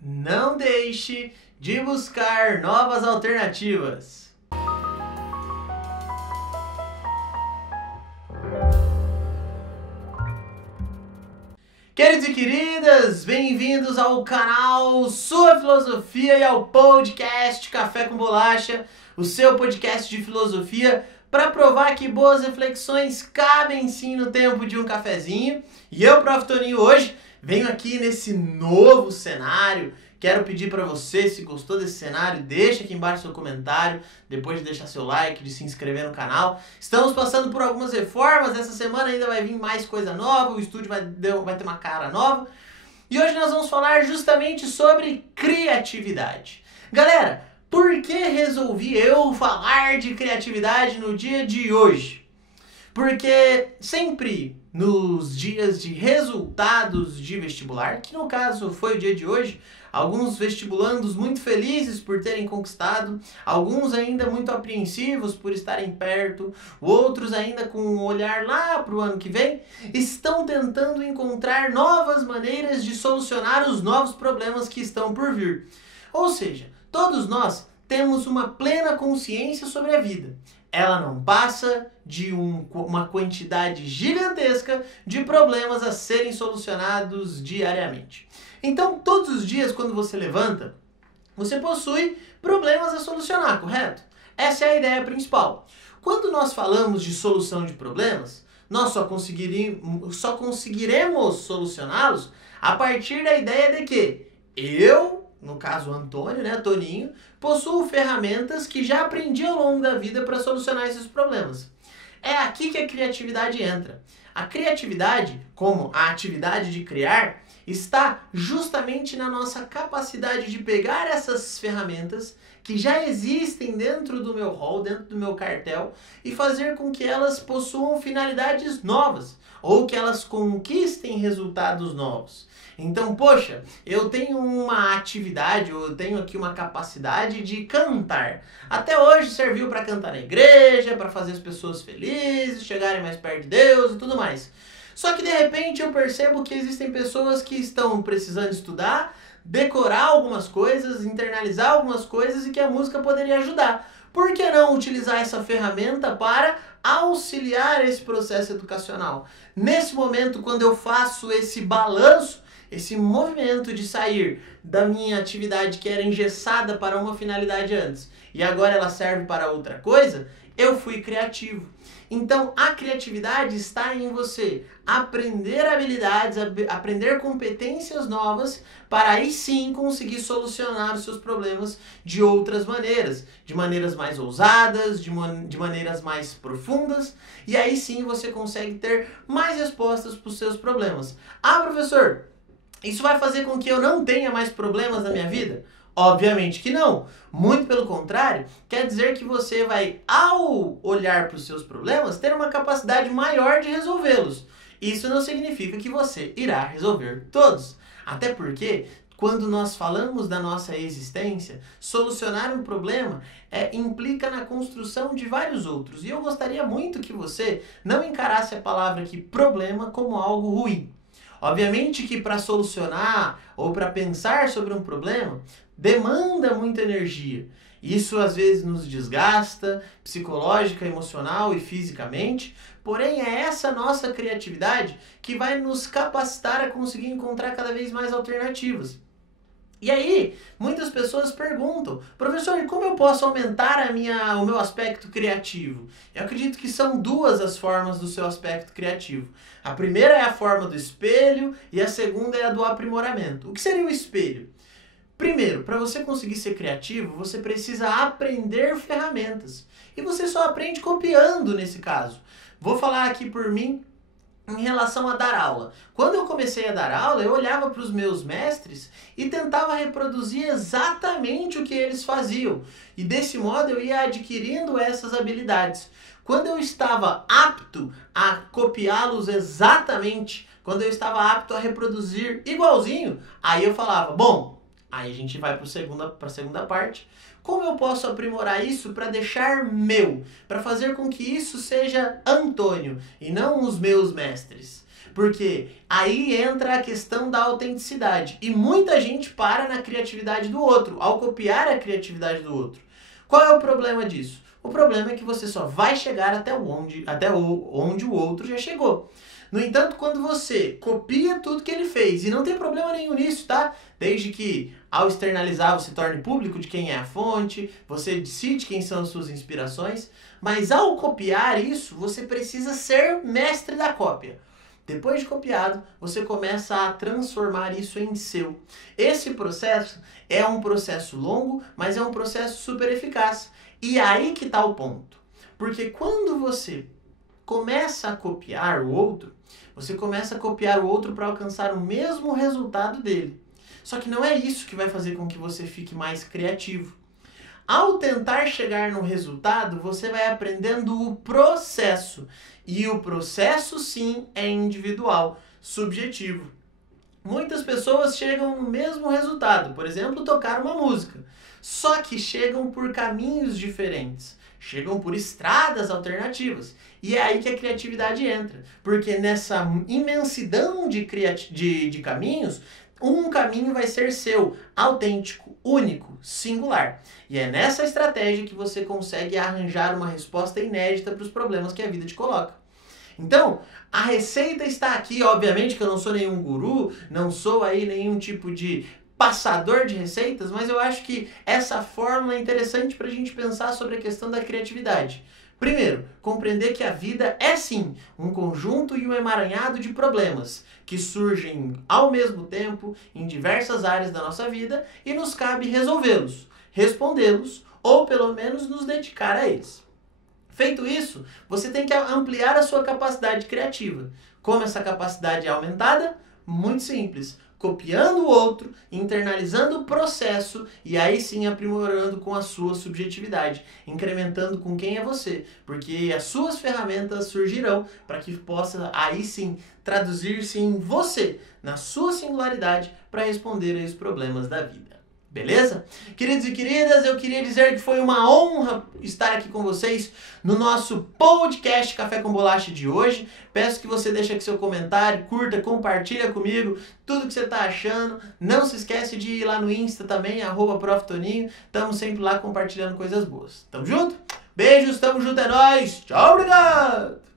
Não deixe de buscar novas alternativas. Queridos e queridas, bem-vindos ao canal Sua Filosofia e ao podcast Café com Bolacha, o seu podcast de filosofia para provar que boas reflexões cabem sim no tempo de um cafezinho. E eu, Prof. Toninho, hoje venho aqui nesse novo cenário. Quero pedir para você, se gostou desse cenário, deixa aqui embaixo seu comentário, depois de deixar seu like, de se inscrever no canal. Estamos passando por algumas reformas, essa semana ainda vai vir mais coisa nova, o estúdio vai ter uma cara nova. E hoje nós vamos falar justamente sobre criatividade. Galera, por que resolvi eu falar de criatividade no dia de hoje? Porque sempre nos dias de resultados de vestibular, que no caso foi o dia de hoje, alguns vestibulandos muito felizes por terem conquistado, alguns ainda muito apreensivos por estarem perto, outros ainda com um olhar lá para o ano que vem, estão tentando encontrar novas maneiras de solucionar os novos problemas que estão por vir. Ou seja, todos nós temos uma plena consciência sobre a vida. Ela não passa de uma quantidade gigantesca de problemas a serem solucionados diariamente. Então, todos os dias, quando você levanta, você possui problemas a solucionar, correto? Essa é a ideia principal. Quando nós falamos de solução de problemas, nós só conseguiremos solucioná-los a partir da ideia de que eu, no caso Antônio, Toninho, possuo ferramentas que já aprendi ao longo da vida para solucionar esses problemas. É aqui que a criatividade entra. A criatividade, como a atividade de criar, está justamente na nossa capacidade de pegar essas ferramentas que já existem dentro do meu rol, dentro do meu cartel, e fazer com que elas possuam finalidades novas, ou que elas conquistem resultados novos. Então, poxa, eu tenho uma atividade, eu tenho aqui uma capacidade de cantar. Até hoje serviu para cantar na igreja, para fazer as pessoas felizes, chegarem mais perto de Deus e tudo mais. Só que de repente eu percebo que existem pessoas que estão precisando estudar, decorar algumas coisas, internalizar algumas coisas e que a música poderia ajudar. Por que não utilizar essa ferramenta para auxiliar esse processo educacional? Nesse momento, quando eu faço esse balanço, esse movimento de sair da minha atividade que era engessada para uma finalidade antes e agora ela serve para outra coisa, eu fui criativo. Então, a criatividade está em você aprender habilidades, aprender competências novas para aí sim conseguir solucionar os seus problemas de outras maneiras, de maneiras mais ousadas, de maneiras mais profundas, e aí sim você consegue ter mais respostas para os seus problemas. Ah, professor, isso vai fazer com que eu não tenha mais problemas na minha vida? Obviamente que não. Muito pelo contrário, quer dizer que você vai, ao olhar para os seus problemas, ter uma capacidade maior de resolvê-los. Isso não significa que você irá resolver todos. Até porque, quando nós falamos da nossa existência, solucionar um problema implica na construção de vários outros. E eu gostaria muito que você não encarasse a palavra aqui problema como algo ruim. Obviamente que para solucionar ou para pensar sobre um problema, demanda muita energia. Isso às vezes nos desgasta, psicológica, emocional e fisicamente, porém é essa nossa criatividade que vai nos capacitar a conseguir encontrar cada vez mais alternativas. E aí, muitas pessoas perguntam, professor, como eu posso aumentar o meu aspecto criativo? Eu acredito que são duas as formas do seu aspecto criativo. A primeira é a forma do espelho e a segunda é a do aprimoramento. O que seria o espelho? Primeiro, para você conseguir ser criativo, você precisa aprender ferramentas. E você só aprende copiando nesse caso. Vou falar aqui por mim em relação a dar aula. Quando eu comecei a dar aula, eu olhava para os meus mestres e tentava reproduzir exatamente o que eles faziam. E desse modo eu ia adquirindo essas habilidades. Quando eu estava apto a copiá-los exatamente, quando eu estava apto a reproduzir igualzinho, aí eu falava, bom, aí a gente vai para a segunda parte. Como eu posso aprimorar isso para deixar meu? Para fazer com que isso seja Antônio e não os meus mestres? Porque aí entra a questão da autenticidade. E muita gente para na criatividade do outro, ao copiar a criatividade do outro. Qual é o problema disso? O problema é que você só vai chegar até onde o outro já chegou. No entanto, quando você copia tudo que ele fez, e não tem problema nenhum nisso, tá? Desde que ao externalizar você torne público de quem é a fonte, você decide quem são as suas inspirações, mas ao copiar isso, você precisa ser mestre da cópia. Depois de copiado, você começa a transformar isso em seu. Esse processo é um processo longo, mas é um processo super eficaz. E aí que está o ponto. Porque quando você começa a copiar o outro, você começa a copiar o outro para alcançar o mesmo resultado dele. Só que não é isso que vai fazer com que você fique mais criativo. Ao tentar chegar no resultado, você vai aprendendo o processo. E o processo, sim, é individual, subjetivo. Muitas pessoas chegam no mesmo resultado, por exemplo, tocar uma música. Só que chegam por caminhos diferentes. Chegam por estradas alternativas. E é aí que a criatividade entra. Porque nessa imensidão de caminhos, um caminho vai ser seu, autêntico, único, singular. E é nessa estratégia que você consegue arranjar uma resposta inédita para os problemas que a vida te coloca. Então, a receita está aqui. Obviamente que eu não sou nenhum guru, não sou aí nenhum tipo de passador de receitas, mas eu acho que essa fórmula é interessante para a gente pensar sobre a questão da criatividade. Primeiro, compreender que a vida é sim um conjunto e um emaranhado de problemas que surgem ao mesmo tempo em diversas áreas da nossa vida e nos cabe resolvê-los, respondê-los ou pelo menos nos dedicar a eles. Feito isso, você tem que ampliar a sua capacidade criativa. Como essa capacidade é aumentada? Muito simples. Copiando o outro, internalizando o processo e aí sim aprimorando com a sua subjetividade, incrementando com quem é você, porque as suas ferramentas surgirão para que possa aí sim traduzir-se em você, na sua singularidade, para responder aos problemas da vida. Beleza? Queridos e queridas, eu queria dizer que foi uma honra estar aqui com vocês no nosso podcast Café com Bolacha de hoje. Peço que você deixe aqui seu comentário, curta, compartilha comigo tudo que você está achando. Não se esquece de ir lá no Insta também, @proftoninho. Estamos sempre lá compartilhando coisas boas. Tamo junto? Beijos, tamo junto, é nóis. Tchau, obrigado!